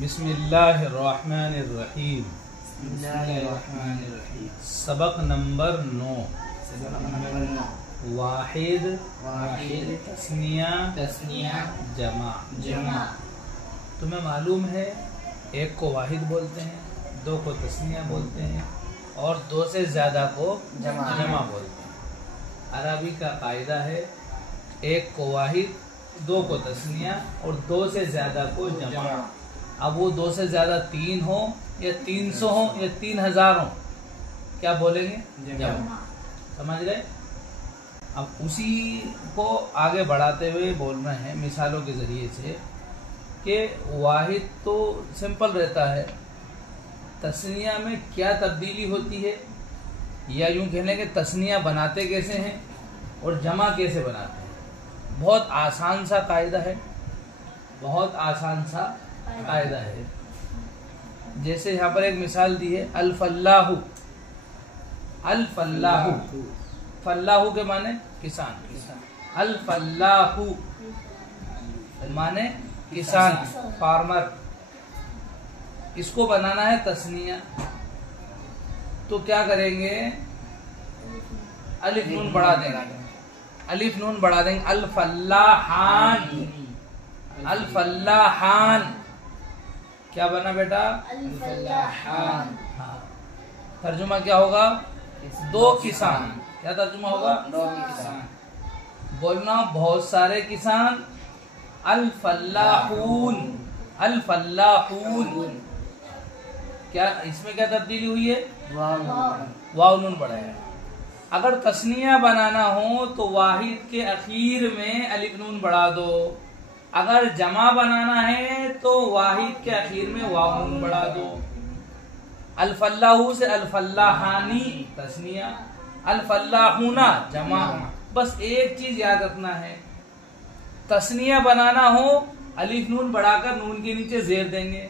बिस्मिल्लाहिर्रहमानिर्रहीम। सबक नंबर 9। वाहिद तस्निया जमा। तुम्हें मालूम है एक को वाहिद बोलते हैं, दो को तस्निया बोलते हैं और दो से ज्यादा को जमा बोलते हैं। अरबी का कायदा है एक को वाहिद, दो को तस्निया और दो से ज्यादा को जमा। अब वो दो से ज्यादा 3 हो या 300 हो या 3000 हो, क्या बोलेंगे? जमा। समझ गए? अब उसी को आगे बढ़ाते हुए बोल रहे हैं मिसालों के जरिए से कि वाहिद तो सिंपल रहता है, तस्निया में क्या तब्दीली होती है, या यूं कह लें कि तस्निया बनाते कैसे हैं और जमा कैसे बनाते हैं। बहुत आसान सा कायदा है, बहुत आसान सा कायदा है। जैसे यहाँ पर एक मिसाल दी है अल-फल्लाहु। अल-फल्लाहु, फल्लाहु के माने किसान। अल-फल्लाहु माने किसान, फार्मर। इसको बनाना है तस्निया, तो क्या करेंगे? अलिफ नून बढ़ा देंगे, अलिफ नून बढ़ा देंगे। अल-फल्लाहान, अल-फल्लाहान क्या बना बेटा? अल-फल्लाहान। हाँ, तर्जुमा क्या होगा? दो किसान। क्या तर्जुमा होगा? दो किसान। बोलना बहुत सारे किसान। अल-फल्लाहून, अल-फल्लाहून। क्या इसमें क्या तब्दीली हुई है? वाव नून बढ़ाया। अगर तस्निया बनाना हो तो वाहिद के अखीर में अलिफ नून बढ़ा दो। अगर जमा बनाना है तो वाहिद के अखीर में वाव नून बढ़ा दो। अल-फल्लाहु से अल-फल्लाहानी तस्निया, अल-फल्लाहूना जमा। बस एक चीज याद रखना है, तस्निया बनाना हो अलिफ नून बढ़ाकर नून के नीचे जेर देंगे।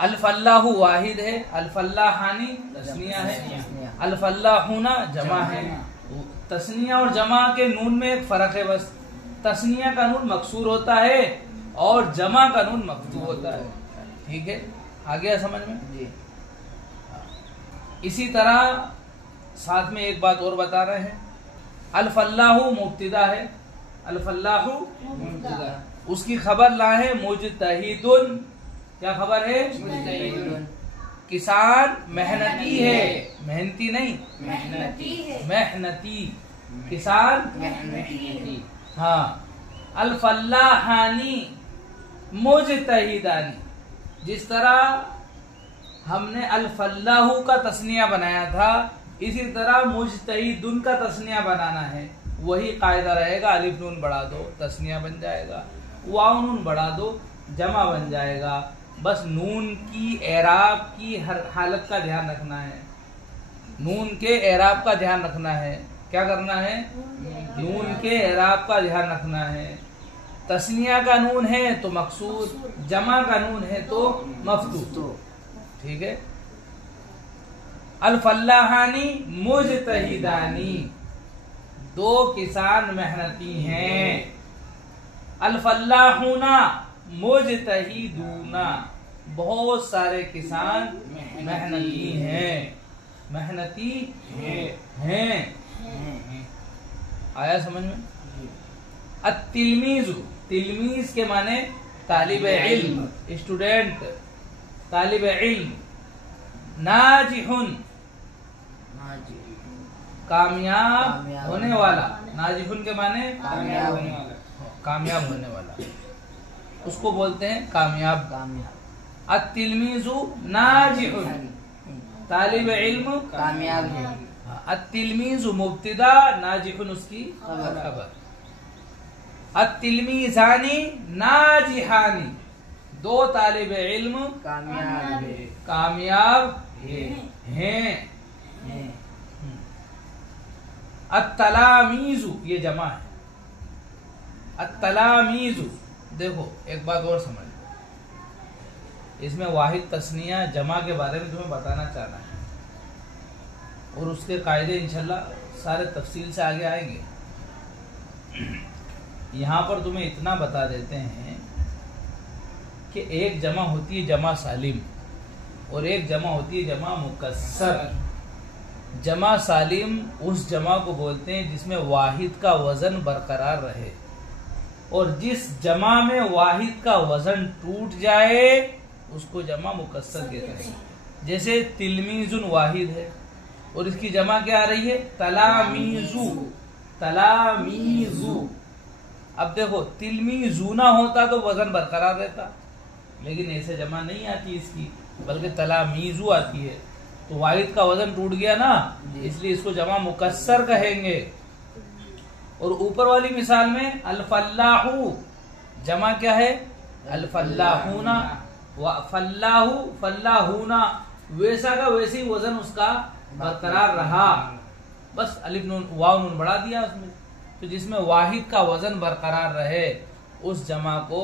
अल-फल्लाहु वाहिद है, अल-फल्लाहानी तस्निया है, अल-फल्लाहूना जमा है। तस्निया और जमा के नून में एक फर्क है बस, तस्निया का नून मकसूर होता है और जमा का नून मफ्तू होता है। ठीक है, आ गया समझ में जी। इसी तरह साथ में एक बात और बता रहे हैं, अल-फल्लाहु मुब्तिदा है, अल-फल्लाहु मुब्तिदा, उसकी खबर ला है मुजतहिदुन। क्या खबर है? मुजतहिदुन। किसान मेहनती है, मेहनती नहीं, मेहनती है, मेहनती। किसान मेहनती। हाँ, अल-फल्लाहानी मुजतहिदानी। जिस तरह हमने अल-फल्लाहु का तस्निया बनाया था, इसी तरह मुजतहिदुन का तस्निया बनाना है। वही कायदा रहेगा, अलिफ नून बढ़ा दो तस्निया बन जाएगा, वाव नून बढ़ा दो जमा बन जाएगा। बस नून की एराब की हर हालत का ध्यान रखना है, नून के एराब का ध्यान रखना है। क्या करना है? नून के एराब का ध्यान रखना है। तस्निया का नून है तो मकसूर, जमा का नून है तो मफ्तू। ठीक है। अल-फल्लाहानी मुजतहिदानी, दो किसान मेहनती हैं। अल-फल्लाहूना मुजतहिदूना, बहुत सारे किसान मेहनती हैं, मेहनती हैं। आया समझ में? अत-तिलमीज़ु, तिलमीज के माने तालिब इल्म, स्टूडेंट, तालिब इल्म। नाजिहुन, कामयाब होने वाला। नाजिहुन के माने कामयाब होने वाला, कामयाब होने वाला, उसको बोलते हैं कामयाब। अत-तिलमीज़ु नाजिहुन, तालिब इल्म कामयाब है। अत-तिलमीज़ु मुब्तिदा, नाजिहुन उसकी खबर। अत-तिलमीज़ानी नाजिहानी, दो तालिब इल्म कामयाब हैं। अत-तलामीज़ु, ये जमा है। अत-तलामीज़ु, देखो एक बात और समझ, इसमें वाहिद तस्निया जमा के बारे में तुम्हें बताना चाहना है और उसके कायदे इंशाल्लाह सारे तफसील से आगे आएंगे। यहाँ पर तुम्हें इतना बता देते हैं कि एक जमा होती है जमा सालिम और एक जमा होती है जमा मुकस्सर। जमा सालिम उस जमा को बोलते हैं जिसमें वाहिद का वजन बरकरार रहे, और जिस जमा में वाहिद का वजन टूट जाए उसको जमा मुकस्सर कहते हैं। जैसे तिलमीजुन वाहिद है और इसकी जमा क्या आ रही है? तलामीजू। तलामीजू। अब देखो तिलमीजूना होता तो वजन बरकरार रहता, लेकिन ऐसे जमा नहीं आती इसकी, बल्कि तलामीजू आती है, तो वाहिद का वजन टूट गया ना, इसलिए इसको जमा मुकस्सर कहेंगे। और ऊपर वाली मिसाल में अल-फल्लाहू जमा क्या है? अल-फल्लाहूना। फल्लाहू फल्लाहूना, वैसा का वैसे ही वजन उसका बरकरार रहा, बस अलिफ नून वाव नून बढ़ा दिया उसमें। तो जिसमें वाहिद का वजन बरकरार रहे उस जमा को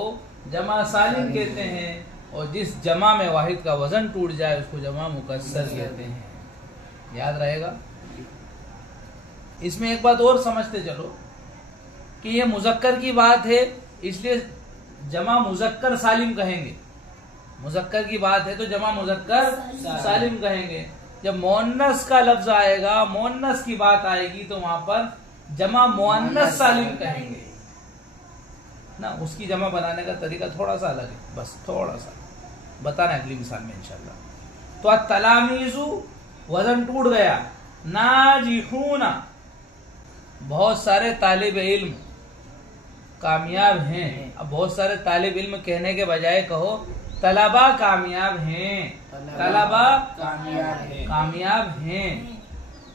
जमा सालिम कहते हैं, और जिस जमा में वाहिद का वजन टूट जाए उसको जमा मुकस्सर कहते हैं। याद रहेगा। इसमें एक बात और समझते चलो कि ये मुजक्कर की बात है, इसलिए जमा मुजक्कर सालिम कहेंगे। मुजक्कर की बात है तो जमा मुजक्कर सालिम कहेंगे। जब मोअन्नस का लफ्ज आएगा, मोअन्नस की बात आएगी, तो वहां पर जमा मोअन्नस सालिम कहेंगे ना। उसकी जमा बनाने का तरीका थोड़ा सा अलग है, बस थोड़ा सा बताना अगली मिसाल में इंशाल्लाह। तो तलामीजू वजन टूट गया। नाजिहूना बहुत सारे तालिब इल्म कामयाब हैं। अब बहुत सारे तालिब इल्म कहने के बजाय कहो तलबा कामयाब हैं। तलबा कामयाब हैं।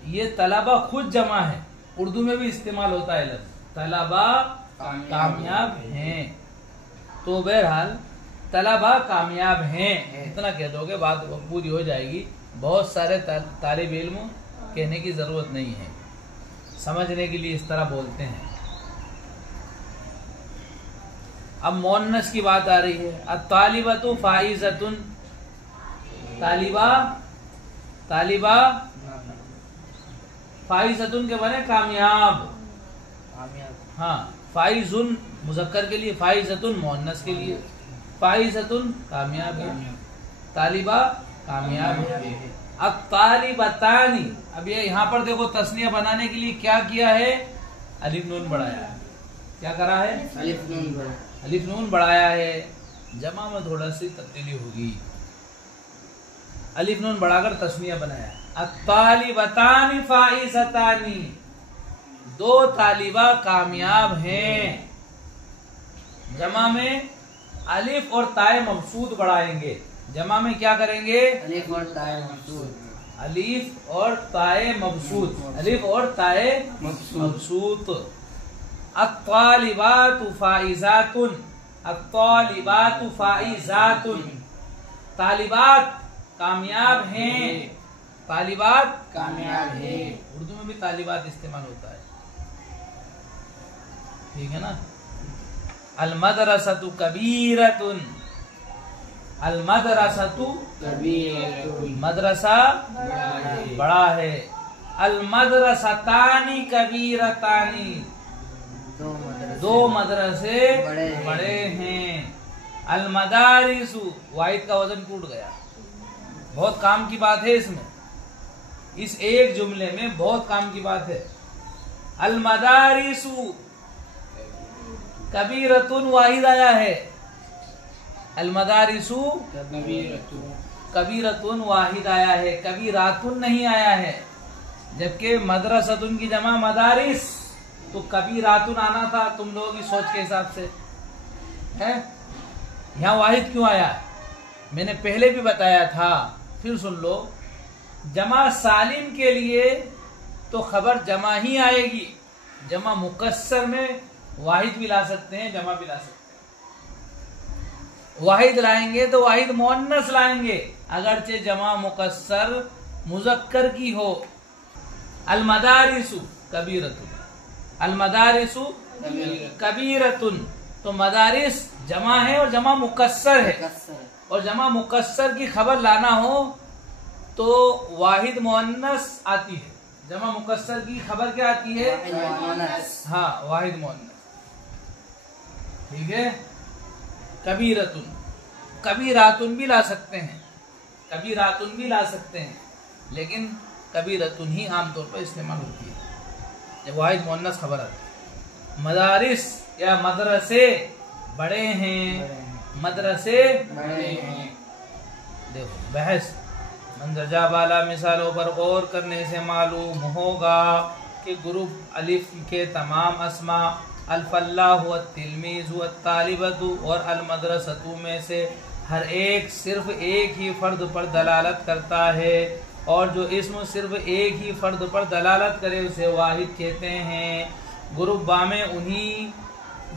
ये तलबा खुद जमा है, उर्दू में भी इस्तेमाल होता है लफ्ज तलबा कामयाब हैं। तो बहरहाल तलबा कामयाब हैं इतना कह दोगे, बात पूरी हो जाएगी। बहुत सारे तालिब इल्म कहने की जरूरत नहीं है, समझने के लिए इस तरह बोलते हैं। अब मोअन्नस की बात आ रही है। अत्तालिबतु फाइजतुन, तालिबा तालिबा फाइजतुन के बने कामयाब। हाँ, फाइजुन मुजक्कर के लिए, फाइजतुन मोअन्नस के लिए। फाइजतुन कामयाब है, तालिबा कामयाब है। अब तालिबतानी, अब ये यहाँ पर देखो तस्निया बनाने के लिए क्या किया है? अलिफ नून बढ़ाया है। क्या करा है? अलिफ नून बढ़ाया है। जमा में थोड़ा सी तब्दीली होगी, अलिफ नून बढ़ाकर तस्निया बनाया। अत्तालिबतानी फाइजतानी, दो तालिबा कामयाब हैं। जमा में अलिफ और ताए मबसूत बढ़ाएंगे। जमा में क्या करेंगे? अलिफ और ताए मबसूत। अलिफ और ताए मबसूत, अलिफ और ताए मबसूत। अत्तालिबातु फाइजातुन, अत्तालिबातु फाइजातुन, तालिबात कामयाब हैं। तालिबात कामयाब है। उर्दू में भी तालिबात इस्तेमाल होता है, ठीक है ना। अल-मदरसतु कबीरतुन, अल-मदरसतु कबीरतुन, मदरसा बड़ा है। अल-मदरसतानी कबीरतानी, दो मदरसे बड़े हैं। अल-मदारिसु, वाहिद का वजन टूट गया। बहुत काम की बात है इसमें, इस एक जुमले में बहुत काम की बात है। अल-मदारिसु कबीरतुन वाहिद आया है। अल-मदारिसु कबीरतुन वाहिद आया है, कबीरातुन नहीं आया है। जबकि मदरसतुन की जमा मदारिस, तो कबीरातुन आना था तुम लोगों की सोच के हिसाब से है। यहाँ वाहिद क्यों आया? मैंने पहले भी बताया था, फिर सुन लो। जमा सालिम के लिए तो खबर जमा ही आएगी। जमा मुकस्सर में वाहिद भी ला सकते हैं, जमा भी ला सकते हैं। वाहिद लाएंगे तो वाहिद मुअन्नस लाएंगे, अगरचे जमा मुकस्सर मुजक्कर की हो। अल-मदारिसु कबीरतुन, अल-मदारिसु कबीरतुन, तो मदारिस जमा है और जमा मुकस्सर है। और जमा मुकस्सर की खबर लाना हो तो वाहिद मुअन्नस आती है। जमा मुकस्सर की खबर क्या आती है? हाँ, वाहिद मुअन्नस, ठीक है। कबीरतुन, कभी रातुन भी ला सकते हैं, कभी रातुन भी ला सकते हैं, लेकिन कभी रतुन ही आमतौर पर इस्तेमाल होती है जब वाहिद मुअन्नस खबर आती है। मदारिस या मदरसे बड़े हैं, मदरसे बड़े हैं। देखो बहस मंदरजा वाला मिसालों पर गौर करने से मालूम होगा कि ग्रुप अलिफ के तमाम अस्मा अल-फल्लाहु अत-तिलमीज़ु अत-तालिबतु और अल-मदरसतु में से हर एक सिर्फ एक ही फर्द पर दलालत करता है, और जो इस्म सिर्फ एक ही फर्द पर दलालत करे उसे वाहिद कहते हैं। ग्रुप बा में उन्हीं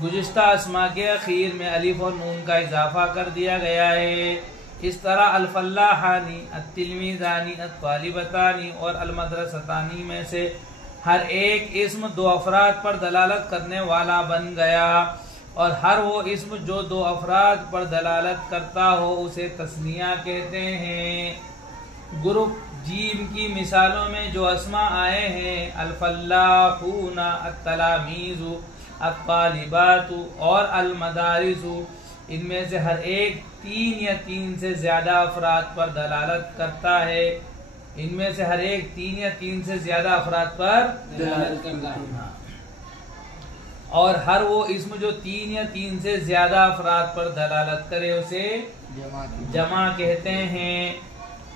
गुज़िश्ता अस्मा के अखीर में अलिफ और नून का इजाफा कर दिया गया है। इस तरह अल-फल्लाहानी अत-तिलमीज़ानी अत-तालिबतानी और अल-मदरसतानी में से हर एक इस्म दो अफराद पर दलालत करने वाला बन गया, और हर वो इस्म जो दो अफराद पर दलालत करता हो उसे तस्निया कहते हैं। ग्रुप जीम की मिसालों में जो अस्मा आए हैं अल-फल्लाहूना अत-तलामीज़ु अत-तालिबातु और अल-मदारिसु, इनमें से हर एक तीन या तीन से ज्यादा अफराद पर दलालत करता है। इनमें से हर एक तीन या तीन से ज्यादा अफराद पर दलालत करता है। और हर वो इस्म जो तीन या तीन से ज्यादा अफराद पर दलालत करे उसे जमा कहते हैं।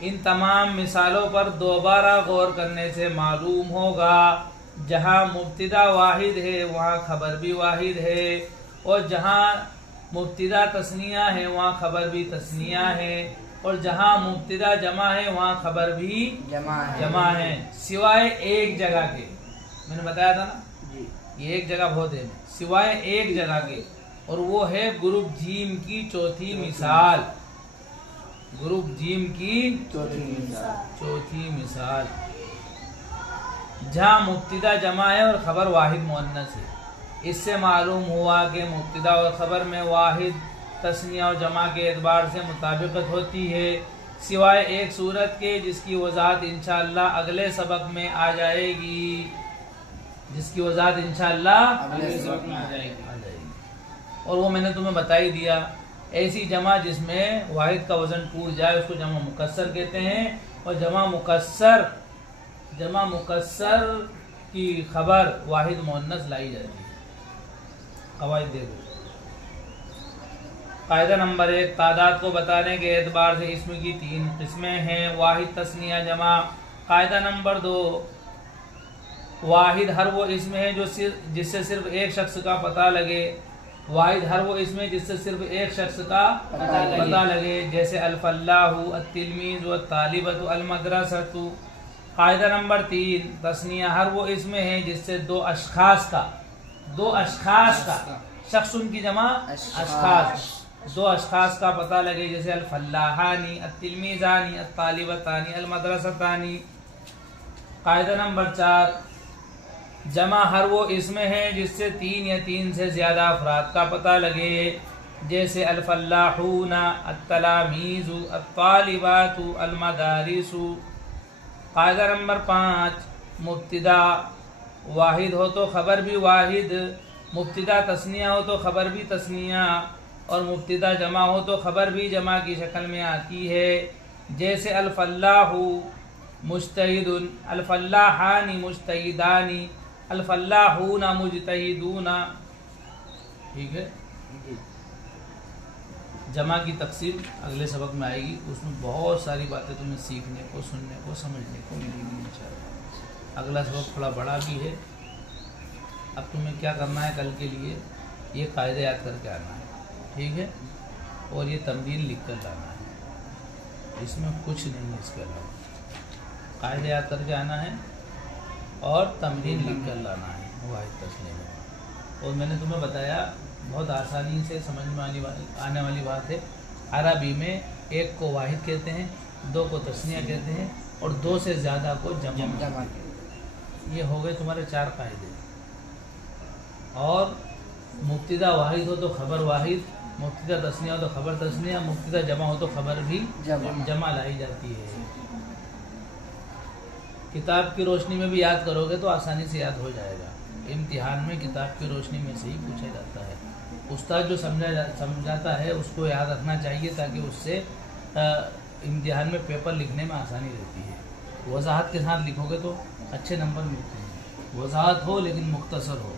इन तमाम मिसालों पर दोबारा गौर करने से मालूम होगा जहाँ मुब्तिदा वाहिद है वहाँ खबर भी वाहिद है, और जहाँ मुब्तिदा तस्निया है वहाँ खबर भी तस्निया है, और जहाँ मुब्तिदा जमा है वहाँ खबर भी जमा है, सिवाय एक जगह के। मैंने बताया था ना ये एक जगह बहुत है, सिवाय एक जगह के, और वो है ग्रुप जीम की चौथी मिसाल। ग्रुप जीम की चौथी मिसाल जहाँ मुब्तिदा जमा है और खबर वाहिद मुअन्नस है। इससे मालूम हुआ कि मुब्तिदा और खबर में वाहिद तस्निया और जमा के एतबार से मुताबिकत होती है, सिवाय एक सूरत के जिसकी वजाहत इंशाअल्लाह अगले सबक में आ जाएगी, जिसकी वजाहत इंशाअल्लाह अगले सबक में आ जाएगी। और वो मैंने तुम्हें बता ही दिया। ऐसी जमा जिसमें वाहिद का वजन टूट जाए उसको जमा मुकस्सर कहते हैं, और जमा मुकस्सर की खबर वाहिद मुअन्नस लाई जाती है। कवायद देखो। कायदा नंबर 1, तादाद को बताने के एतबार से इसम की 3 किस्में हैं, वाहिद, तस्निया, जमा। कायदा नंबर 2, वाहिद हर वो इसम है जो जिससे सिर्फ एक शख्स का पता लगे। वाहिद हर वो इसमें जिससे सिर्फ एक शख्स का पता लगे, जैसे अल-फल्लाहु अत-तिलमीज़ व तालिबतु अल-मदरसतु। कायदा नंबर 3, तस्निया हर वो इसमें है जिससे दो अशखास का शख्स उनकी जमा अशखास, दो अशखास का पता लगे, जैसे अल-फल्लाहानी अत-तिलमीज़ानी अत-तालिबतानी अल-मदरसतानी। कायदा नंबर 4, जमा हर वो इसमें है जिससे 3 या 3 से ज्यादा अफराद का पता लगे, जैसे अल-फल्लाहूना अत-तलामीज़ु अत-तालिबातु अल-मदारिसु। कायदा नंबर 5, मुब्तिदा वाहिद हो तो खबर भी वाहिद, मुब्तिदा तस्निया हो तो खबर भी तस्निया, और मुब्तिदा जमा हो तो खबर भी जमा की शक्ल में आती है, जैसे अल-फल्लाहु मुज्तहिदुन अल-फल्लाहानी मुज्तहिदानी अल-फल्लाहूना मुज्तहिदूना। ठीक है, जमा की तकसीम अगले सबक में आएगी, उसमें बहुत सारी बातें तुम्हें सीखने को, सुनने को, समझने को मिलेगी इंशाअल्लाह। अगला सबक थोड़ा बड़ा भी है। अब तुम्हें क्या करना है, कल के लिए ये कायदे याद करके आना है, ठीक है, और ये तमरीन लिख कर लाना है, इसमें कुछ नहीं है इसके अलावा। कायदे याद करके आना है और तमरीन लिख कर लाना है वाहिद तस्नीम में। और मैंने तुम्हें बताया बहुत आसानी से समझ में आने वाली बात है। अरबी में एक को वाहिद कहते हैं, दो को तस्निया कहते हैं, और दो से ज़्यादा को जमा। ये हो गए तुम्हारे 4 कायदे। और मुब्तिदा वाहिद हो तो खबर वाहिद, मुब्तिदा तस्निया हो तो खबर तस्निया, मुब्तिदा जमा हो तो खबर भी जमा लाई जाती है। किताब की रोशनी में भी याद करोगे तो आसानी से याद हो जाएगा। इम्तिहान में किताब की रोशनी में से ही पूछा जाता है। उस्ताद जो समझाता है उसको याद रखना चाहिए, ताकि उससे इम्तिहान में पेपर लिखने में आसानी रहती है। वजाहत के साथ लिखोगे तो अच्छे नंबर मिलते हैं। वजाहत हो लेकिन मुख्तसर हो।